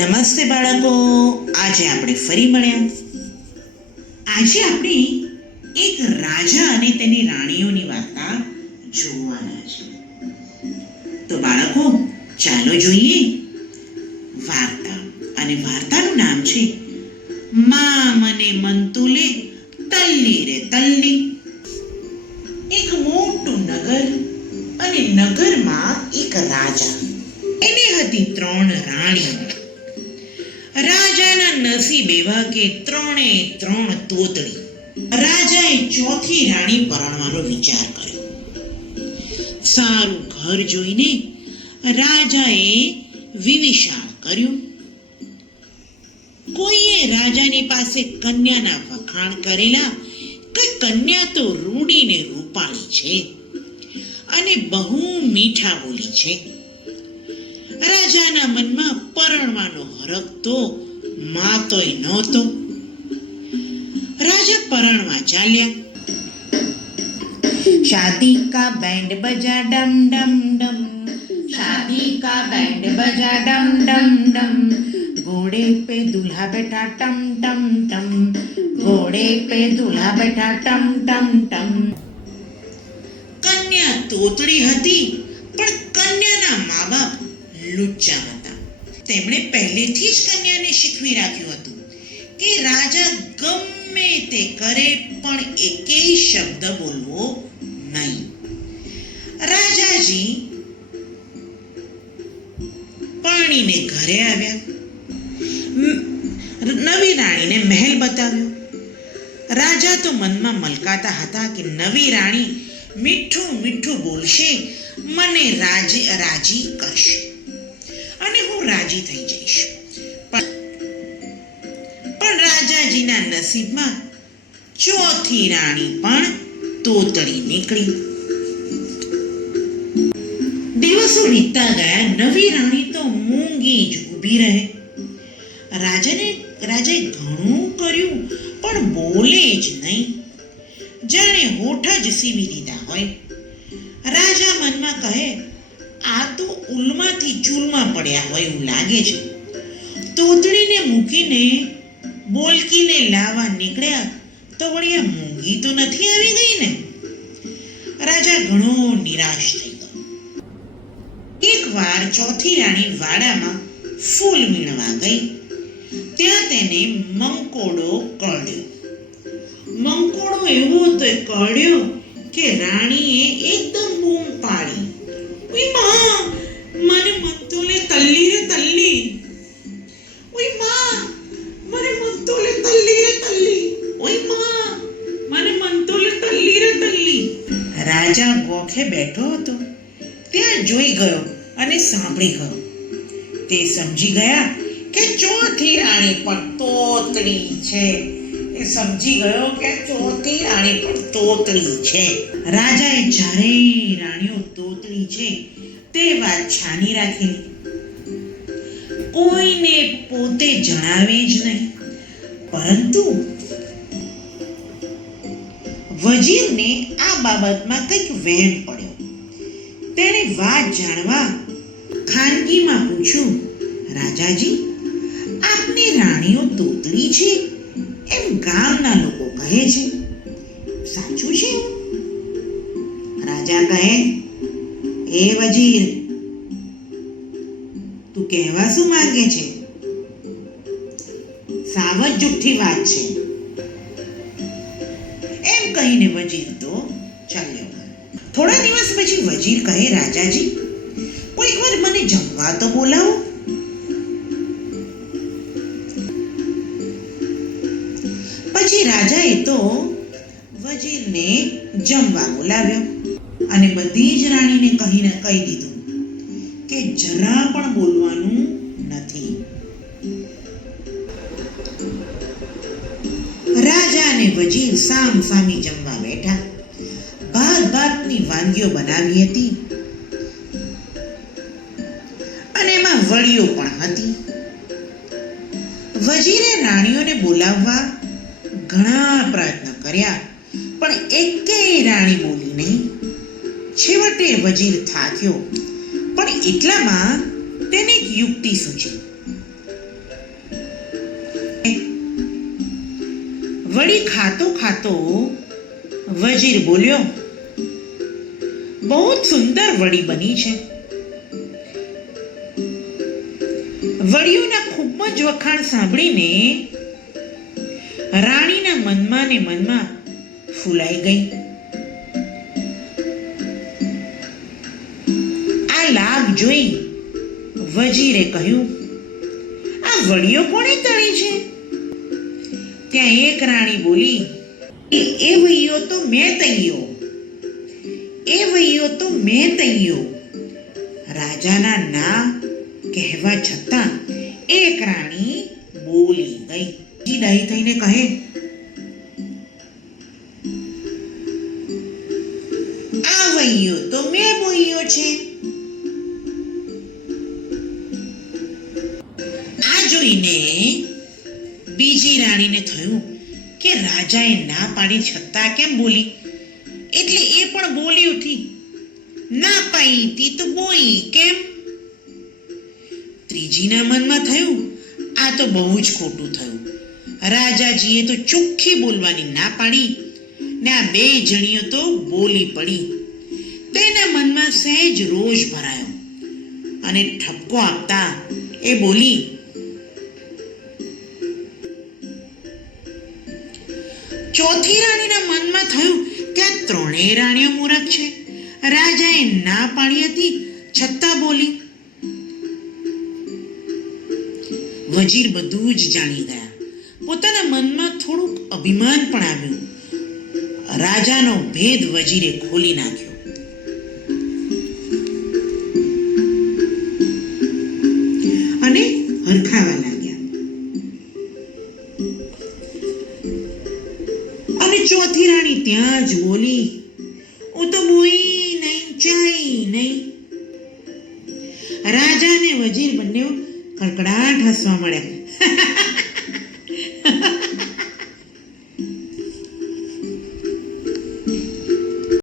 નમસ્તે બાળકો, આજે આપણે ફરી મળ્યા. આજે આપણે એક રાજા અને તેની રાણીઓની વાર્તા જોવાના છે. તો બાળકો, ચાલો જોઈએ વાર્તા. અને વાર્તાનું નામ છે મા મને મંતુલે તલ્લી રે તલ્લી. એક મોટું નગર અને નગરમાં એક રાજા. એને હતી 3 રાણીઓ. રાજાના નસીબ એવા કે 3 તોતડી. રાજાએ 4થી રાણી પરણવાનો વિચાર કર્યો. સારું ઘર જોઈને રાજાએ વિવિચાર કર્યો. કોઈએ રાજાની પાસે કન્યાના વખાણ કરેલા કે કન્યા તો રૂડી ને રૂપાળી છે અને બહુ મીઠા બોલી છે. રાજાના મનમાં પરણવાનો હરખ તો માતોય નહોતો. રાજા પરણવા ચાલ્યા. शादी का बैंड बजा डम डम डम, शादी का बैंड बजा डम डम डम, घोड़े पे दूल्हा बैठा टम टम टम, घोड़े पे दूल्हा बैठा टम टम टम. કન્યા તોતડી હતી, પણ કન્યાના મા બાપ લુચ્ચા હતા. તેમણે પહેલેથી જ કન્યાને શીખવી રાખ્યું હતું કે રાજા ગમે તે કરે પણ એકેય શબ્દ બોલવો નહીં. રાજાજી પરણીને ઘરે આવ્યા. નવી રાણીને મહેલ બતાવ્યો. રાજા તો મનમાં મલકાતા હતા કે નવી રાણી મીઠું મીઠું બોલશે, મને રાજી કરશે અને હું રાજી થઈ જઈશ. પણ રાજાજીના નસીબમાં 4થી રાણી પણ તોતડી નીકળી. દિવસો વીતતા ગયા. નવી રાણી તો મૂંગી જ ઊભી રહે. રાજાએ ઘણું કર્યું પણ બોલે જ નહીં, જાણે હોઠ જ સીવી દીધા હોય. રાજા મનમાં કહે, આ તો ઉલમાંથી ચૂલમાં પડ્યા હોય એવું લાગે છે. તોતડીને મૂકીને બોલકીને લાવવા નીકળ્યા તો વળી આ મૂંગી તો નથી આવી ગઈ ને. રાજા ઘણો નિરાશ થઈ ગયો. એકવાર 4થી રાણી વાડામાં ફૂલ વીણવા ગઈ. ત્યાં તેને મંકોડો કરડ્યો. મંકોડો એવો તો કરડ્યો કે રાણીએ એકદમ બૂમ પાડી, ઓય માં, મને મંતોલે તલ્લી રે તલ્લી. ઓય માં, મને મંતોલે તલ્લી રે તલ્લી. ઓય માં, મને મંતોલે તલ્લી રે તલ્લી. રાજા ગોખે બેઠો હતો ત્યાં જોઈ ગયો અને સાંભળી ગયો. તે સમજી ગયા કે 4થી રાણી પણ તોતડી છે. એ સમજી ગયો કે 4થી રાણી પણ તોતડી છે. રાજાએ જ્યારે રાણીઓ તોતડી છે તે વાત છાની રાખેલી. કોઈને પોતે જણાવે જ નહીં. પરંતુ વજીરને આ બાબતમાં કંઈક વહેમ પડ્યો. તેણે વાત જાણવા ખાનગીમાં પૂછ્યું, રાજાજી, આપની રાણીઓ તોતડી છે એમ ગામના લોકો કહે છે, સાચું છે? રાજા કહે, એ વજીર, તું કહેવા શું માંગે છે? સાવ જ જુઠ્ઠી વાત છે. એમ કહીને વજીર તો ચાલ્યો ગયો. થોડા દિવસ પછી વજીર કહે, રાજાજી, કોઈક વાર મને જમવા તો બોલાવો. પછી રાજાએ તો વજીરને જમવા બોલાવ્યો અને બધી જ રાણીને કહી દીધું કે જરા પણ બોલવાનું નથી. રાજા અને વજીર સામ સામી જમવા બેઠા. ભાતની વાનગીઓ બનાવી હતી અને એમાં વડીઓ પણ હતી. વજીરે રાણીઓને બોલાવવા ઘણા પ્રયત્ન કર્યા પણ એકેય રાણી બોલી નહીં. છેવટે વજીર થાક્યો, પણ એટલામાં તેને એક યુક્તિ સૂચી. વળી ખાતો ખાતો વજીર બોલ્યો, બહુ સુંદર વડી બની છે. વડીઓના ખૂબ જ વખાણ સાંભળીને રાણીના મનમાં ને મનમાં ફૂલાઈ ગઈ. આ લાગ જોઈ વજીરે કહ્યું, આ વડીઓ કોણે તળી છે? ત્યાં એક રાણી બોલી, એ વહીઓ તો મેં તળ્યો, એ વહીઓ તો મેં તળ્યો. રાજાના ના કહેવા છતાં એક રાણી બોલી ગઈ. ડાહી થઈને કહે, આ વહીઓ તો મેં બોલ્યો છે. આ જોઈને બીજી રાણીને થયું કે રાજાએ ના પાડી છતાં કેમ બોલી, એટલે એ પણ બોલી ઉઠી, ના પાડી તો બોલી કેમ? ત્રીજીના મનમાં થયું, આ તો બહુ જ ખોટું થયું. રાજાજીએ તો ચોખ્ખી બોલવાની ના પાડી ને આ બે જણીઓ તો બોલી પડી. તેના મનમાં સહેજ રોષ ભરાયો અને ઠપકો આપતા એ બોલી, ચોથી રાણીના મનમાં થયું કે આ ત્રણેય રાણીઓ મૂરખ છે. રાજાએ ના પાડી હતી છતાં બોલી. વજીર બધું જ જાણી ગયા. પોતાના મનમાં થોડુંક અભિમાન પણ આવ્યું. રાજાનો ભેદ વજીરે ખોલી નાખ્યો. અને હરખાવા લાગ્યા. અને ચોથી રાણી ત્યાં જ બોલી, હું તો બોઈ નહીં, ચાઈ નહીં. રાજા અને વજીર બંને કડકડાટ હસવા મળ્યા.